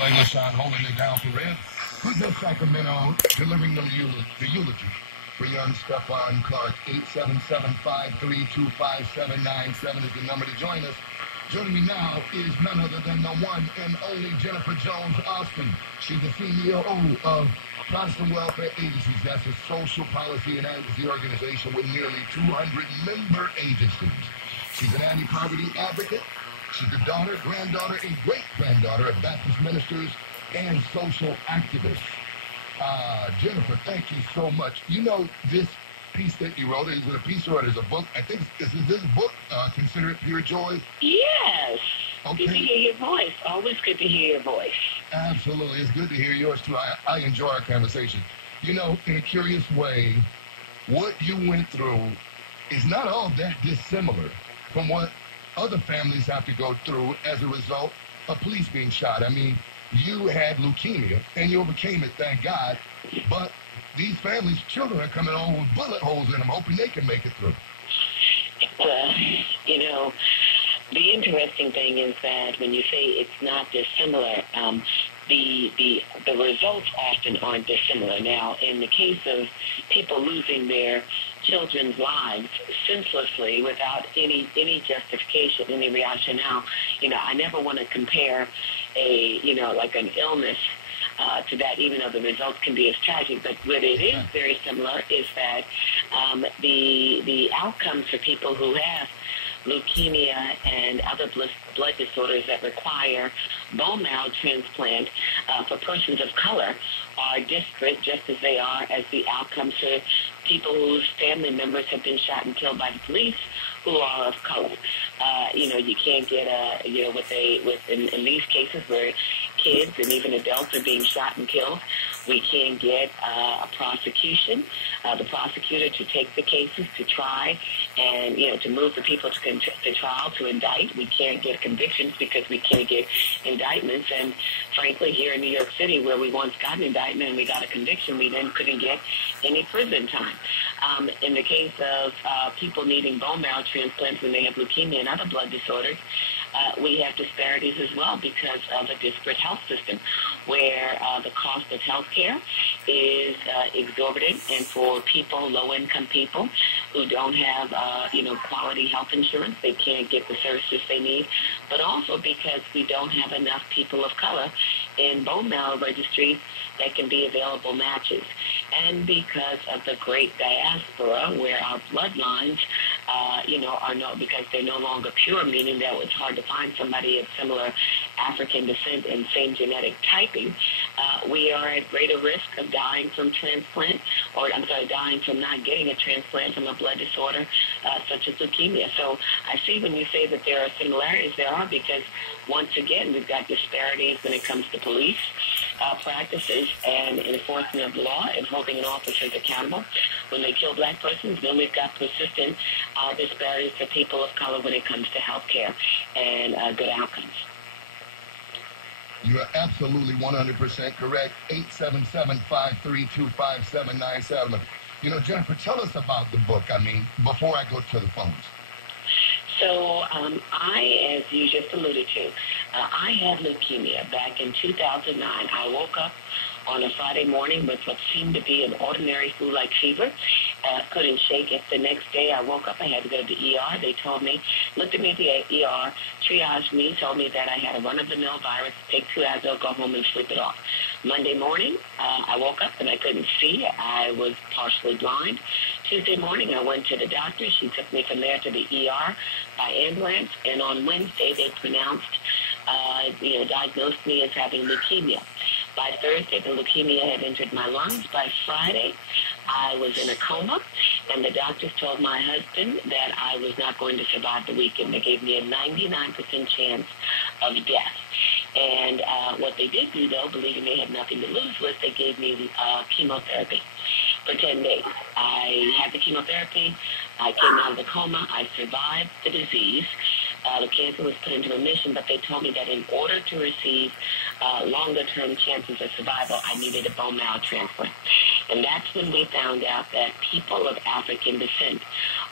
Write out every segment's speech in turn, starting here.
Shot holding it down for Red. Who's in Sacramento delivering the eulogy for young Stephon Clark? 877-532-5797 is the number to join us. Joining me now is none other than the one and only Jennifer Jones Austin. She's the CEO of Protestant Welfare Agencies. That's a social policy and advocacy organization with nearly 200 member agencies. She's an anti-poverty advocate. She's the daughter, granddaughter, and great-granddaughter of Baptist ministers and social activists. Jennifer, thank you so much. You know, this piece that you wrote, is it a piece or is it a book? I think, is this book considered Pure Joy? Yes. Okay. Good to hear your voice. Always good to hear your voice. Absolutely. It's good to hear yours, too. I enjoy our conversation. You know, in a curious way, what you went through is not all that dissimilar from what other families have to go through as a result of police being shot. I mean, you had leukemia, and you overcame it, thank God, but these families' children are coming home with bullet holes in them, hoping they can make it through. You know, the interesting thing is that when you say it's not dissimilar, the results often aren't dissimilar. Now, in the case of people losing their children's lives senselessly without any justification, any rationale, I never want to compare like an illness to that, even though the results can be as tragic. But what it is very similar is that the outcomes for people who have leukemia and other blood disorders that require bone marrow transplant for persons of color are disparate, just as they are as the outcomes for people whose family members have been shot and killed by the police who are of color. You can't get in these cases where kids and even adults are being shot and killed, we can't get a prosecution, the prosecutor to take the cases to try and, to move the people to trial, to indict. We can't get convictions because we can't get indictments. And frankly, here in New York City, where we once got an indictment and we got a conviction, we then couldn't get any prison time. In the case of people needing bone marrow transplants when they have leukemia and other blood disorders, we have disparities as well because of a disparate health system where the cost of health care is exorbitant, and for people, low-income people who don't have, quality health insurance, they can't get the services they need, but also because we don't have enough people of color in bone marrow registries that can be available matches, and because of the great diaspora where our bloodlines, are because they're no longer pure, meaning that it's hard to find somebody of similar African descent and same genetic typing, we are at greater risk of dying from transplant, dying from not getting a transplant from a blood disorder such as leukemia. So I see when you say that there are similarities, there are, because once again, we've got disparities when it comes to police practices and enforcement of the law and holding an officers accountable when they kill black persons. Then we've got persistent disparities for people of color when it comes to health care and good outcomes. You are absolutely 100% correct. 877-532-5797. Jennifer, tell us about the book, before I go to the phones. So as you just alluded to, I had leukemia back in 2009. I woke up on a Friday morning with what seemed to be an ordinary flu-like fever. Couldn't shake it. The next day I woke up, I had to go to the ER. They told me, looked at me at the ER, triaged me, told me that I had a run-of-the-mill virus, take 2 Advil, go home and sleep it off. Monday morning, I woke up and I couldn't see. I was partially blind. Tuesday morning, I went to the doctor. She took me from there to the ER by ambulance. And on Wednesday, they diagnosed me as having leukemia. By Thursday, the leukemia had entered my lungs. By Friday, I was in a coma, and the doctors told my husband that I was not going to survive the weekend. They gave me a 99% chance of death. And what they did do, though, believing they had nothing to lose, was they gave me chemotherapy for 10 days. I had the chemotherapy. I came out of the coma. I survived the disease. The cancer was put into remission, but they told me that in order to receive longer-term chances of survival, I needed a bone marrow transplant. And that's when we found out that people of African descent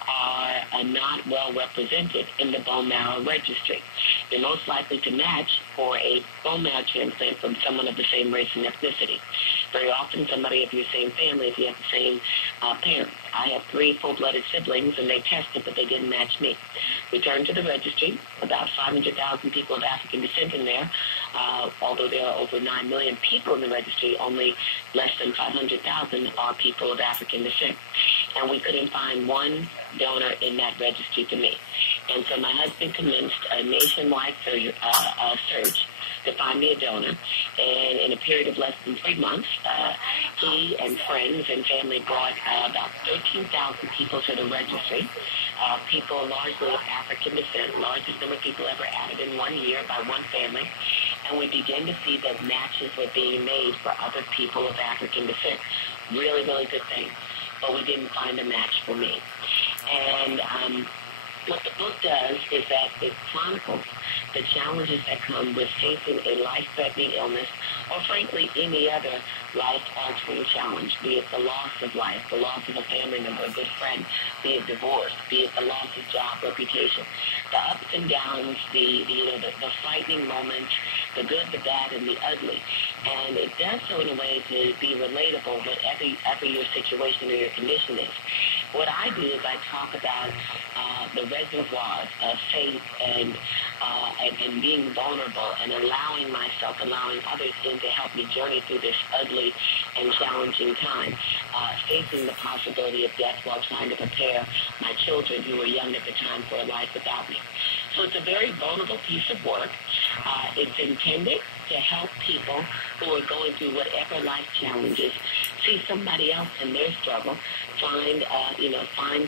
are not well represented in the bone marrow registry. They're most likely to match for a bone marrow transplant from someone of the same race and ethnicity. Very often somebody of your same family, if you have the same parents. I have 3 full-blooded siblings, and they tested, but they didn't match me. We turned to the registry, about 500,000 people of African descent in there. Although there are over 9 million people in the registry, only less than 500,000 are people of African descent. And we couldn't find one donor in that registry to me. And so my husband commenced a nationwide search to find me a donor. And in a period of less than 3 months, he and friends and family brought about 13,000 people to the registry. People largely of African descent, largest number of people ever added in 1 year by one family. And we began to see that matches were being made for other people of African descent. Really, really good thing. But we didn't find a match for me. And what the book does is that it chronicles the challenges that come with facing a life-threatening illness or, frankly, any other life-altering challenge, be it the loss of life, the loss of a family member, a good friend, be it divorce, be it the loss of job, reputation, the ups and downs, the frightening moments, the good, the bad, and the ugly. And it does so in a way to be relatable, whatever your situation or your condition is. What I do is I talk about the reservoirs of faith and being vulnerable and allowing myself, allowing others in to help me journey through this ugly and challenging time, facing the possibility of death while trying to prepare my children who were young at the time for a life without me. So it's a very vulnerable piece of work. It's intended to help people who are going through whatever life challenges see somebody else in their struggle, find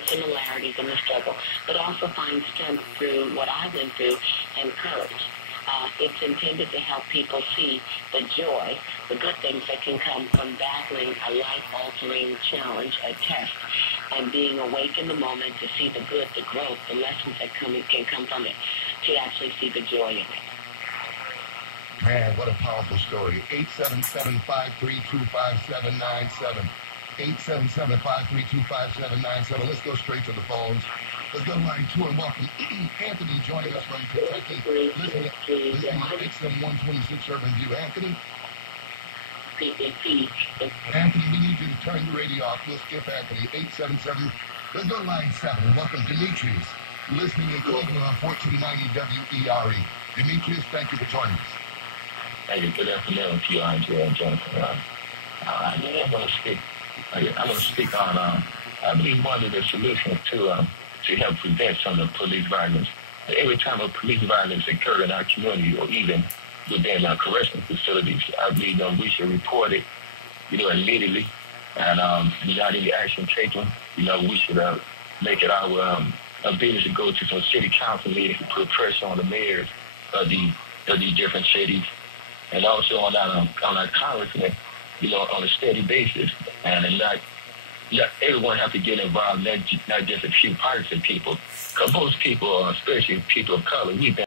similarities in the struggle, but also find strength through what I went through and courage. It's intended to help people see the joy, the good things that can come from battling a life-altering challenge, a test, and being awake in the moment to see the good, the growth, the lessons that can come from it, to actually see the joy in it. Man, what a powerful story. 877-532-5797. 877-532-5797. Let's go straight to the phones. Let's go line 2 and welcome Anthony joining us from Kentucky. Listening to XM 126 Urban View. Anthony, we need you to turn the radio off. We'll skip Anthony. 877. Let's go line 7. Welcome Demetrius, listening in Cleveland on 1490 WERE. Demetrius, thank you for joining us. Hey, good afternoon to you, Andre and Jonathan. I'm going to speak on, I believe, one of the solutions to help prevent some of the police violence. Every time a police violence occurs in our community or even within our correctional facilities, I believe we should report it, immediately. And without any action taken, we should make it our business to go to some city council meetings to put pressure on the mayors of these different cities, and also on our congressmen, on a steady basis, and not everyone have to get involved, not just a few partisan people, because most people, especially people of color, we've been